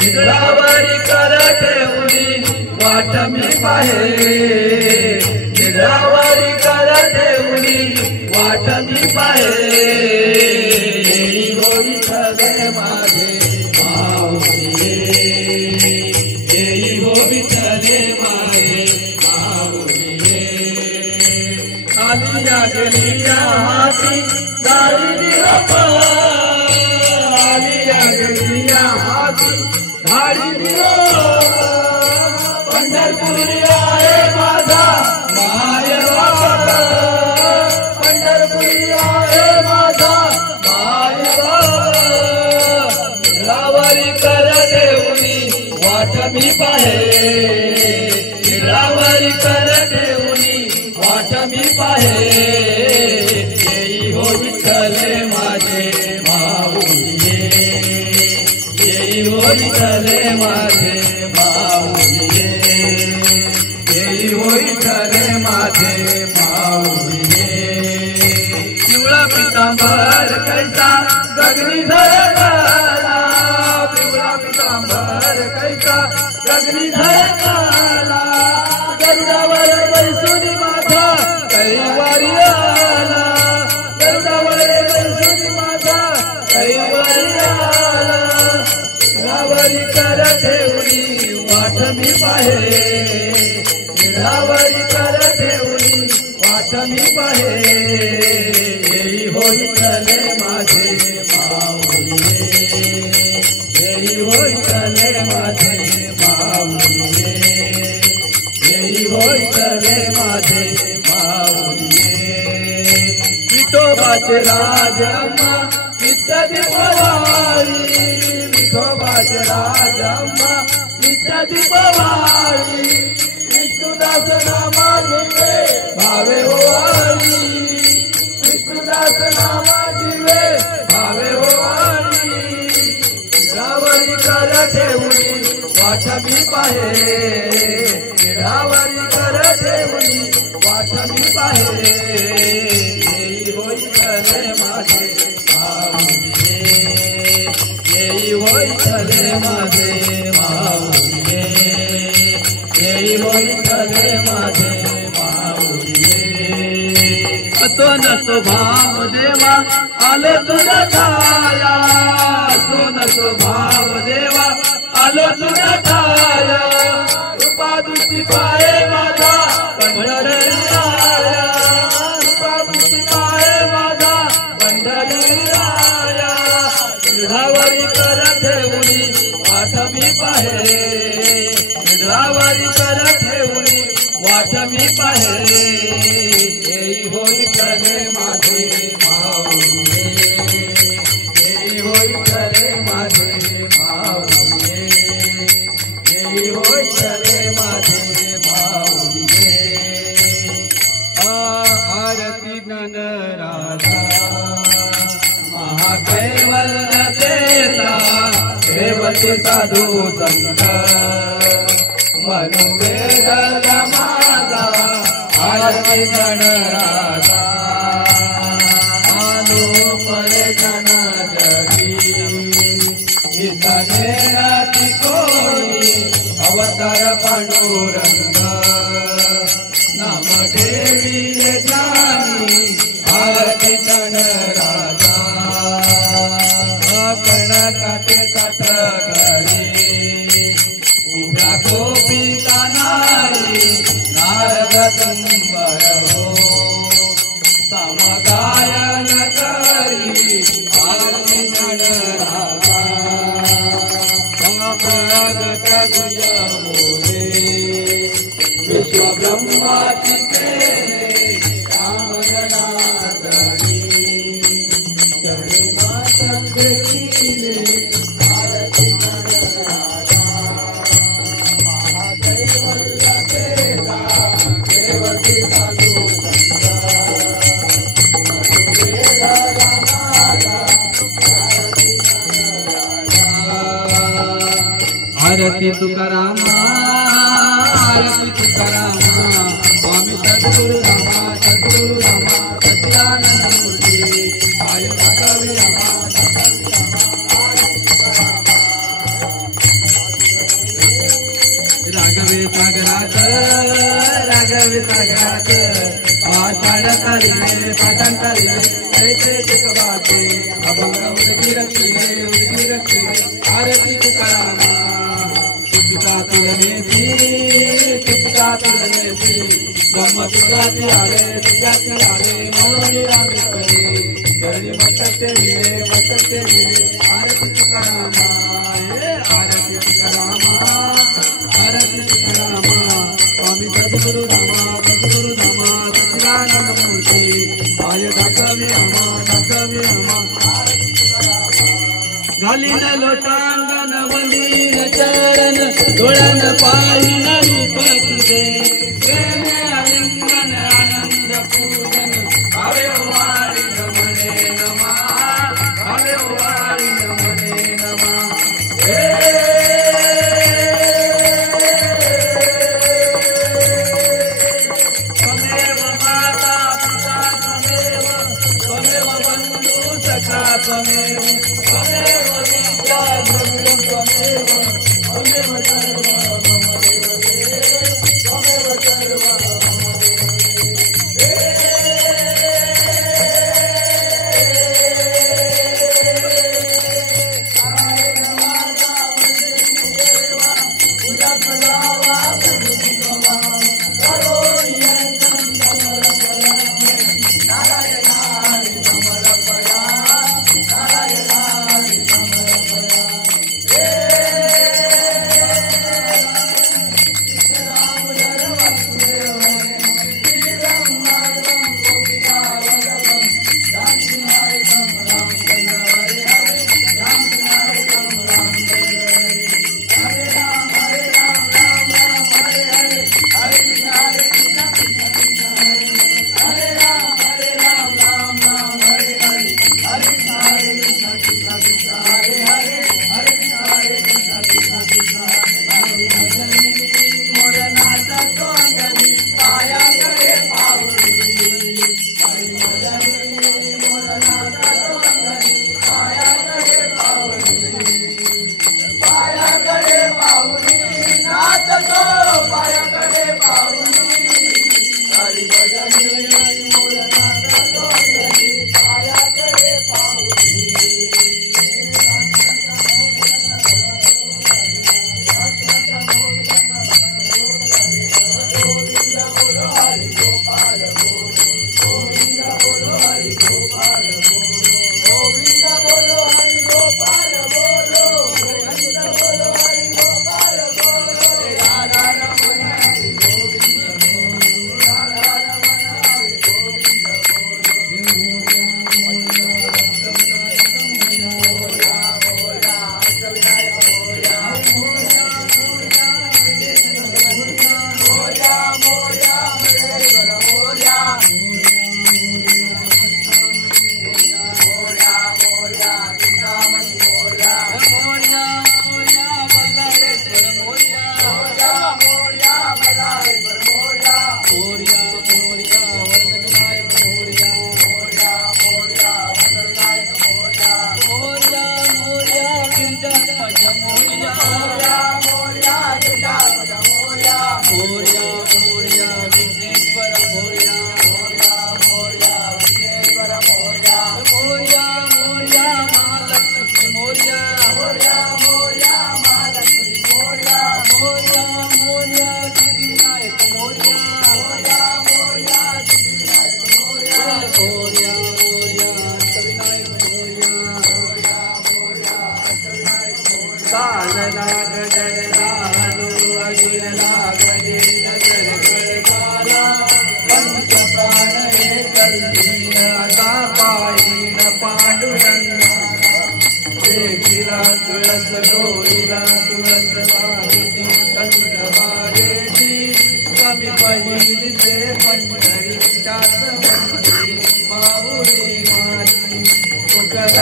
निद्रावरी कर ठेवली वाट मी पाहे, निद्रावरी कर ठेवली वाट मी पाहे। येई हो विठ्ठले माझे माऊली, येई हो विठ्ठले माझे माऊली। आलिया गेलिया हाती गाडी निरपा, धाडी दिलो पंढरपुरी आहे माझा मायबाप, पंढरपुरी आहे माझा मायबाप। निद्रावरी कर ठेवली वाट मी पाहे, निद्रावरी कर ठेवली वाट मी पाहे। येई हो विठ्ठले माझे माऊली, येई हो विठ्ठले माझे माऊली, येई हो विठ्ठले माझे माऊली। पिवळा पितांबर कैसा गगनी झळकाला, पिवळा पितांबर कैसा गगनी झळकाला। गरुडावर बैसून माझा कैवारी आला, गरुडावर बैसून माझा कैवारी आला। निद्रावरी कर ठेवली वाट मी पाहे, निद्रावरी कर ठेवली वाट मी पाहे। येई हो विठ्ठले माझे माऊली, येई हो विठ्ठले माझे माऊली, येई हो विठ्ठले माझे माऊली। विठोबाचे राजम्मा नित्य दीपवाळी, विठोबाचे राजम्मा नित्य दीपवाळी। विष्णुदास नामा जिवे भावे ओवाळी, विष्णुदास नामा जिवे भावे ओवाळी। निद्रावरी कर ठेवली वाट मी पाहे, निद्रावरी कर ठेवली वाट मी पाहे। येई हो विठ्ठले माझे माऊली, येई हो विठ्ठले माझे माऊली, येई हो विठ्ठले माझे माऊली। असो नसो भाव देवा आलो तुझ्या छाया, असो नसो भाव देवा आलो तुझ्या छाया। कृपा दृष्टी पाहे माझा पंढरी राया, कृपा दृष्टी पाहे माझा पंढरी राया। निद्रावरी कर ठेवली वाट मी पाहे, निद्रावरी कर ठेवली वाट मी पाहे। येई हो विठ्ठले माझे माऊली, येई हो विठ्ठले माझे माऊली, येई हो विठ्ठले माझे माऊली। आरती ननराधा महाकैवल्य देता देवते साधू संत मनुवेद माझा। आरती गणराधा आलो परे जन जगी, इतने राती कोणी अवतार पांडुरंग। नाम ठेविले ज्ञानी आरती गणराधा, कणकाचे काठ करी उभ्या गोपिका नारी। नारद तुंबर हो समगायन करी आरती गणराधा। प्रगट गुज बोले विश्व ब्रह्माची केले राम जनार्दनी। चरणी वाचन देखिले आरती गणराधा, महाकैवल्य देता देवते साधू संत मनुवेद रामाला। आरती तुकाराम, आरती तुकाराम, स्वामी सद्गुरु रामा, सद्गुरु रामा सच्चिदानंद मूर्ती। आय राघवे रामा, राघवे रामा। जाग्यात पाषाण तरिले पाषाण तरिले जैसे तुकबाचे अभंग उदगी रखिले आरती तुकारामा तुका तुलनेसी ब्रह्म तुकाचे आले मनोनी रामेश्वरी धरणी मस्तक ते मिले आरती तुकारामा आरती तुकारामा स्वामी सद्गुरु धामा सच्चिदानंद मूर्ति आय दाखवे आम्हा घालीन लोटांगण वंदीन चरण डोळ्यान पाहिन रूप तुझे प्रेमे आलिंगन आनंद पूजन आवे वारी नमने नमा आवे वारी नमने नमा त्वमेव माता पिता त्वमेव बंधु सखा त्वमेव विद्या द्रविडं त्वमेव सर्व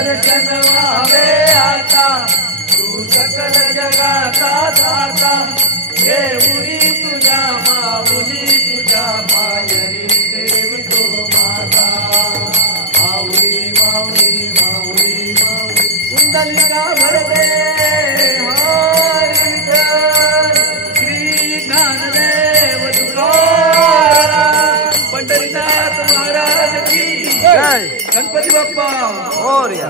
दर्शन वावे आता तू सकल जगाचा दाता देऊरी तुझ्या माऊली तुझ्या पायरी देवी तो माता माऊली माऊली माऊली माऊली कुंडलिका भरते हरी विठ्ठल श्री ज्ञानदेव तुकाराम महाराजाची जय गणपती बाप्पा मोरया.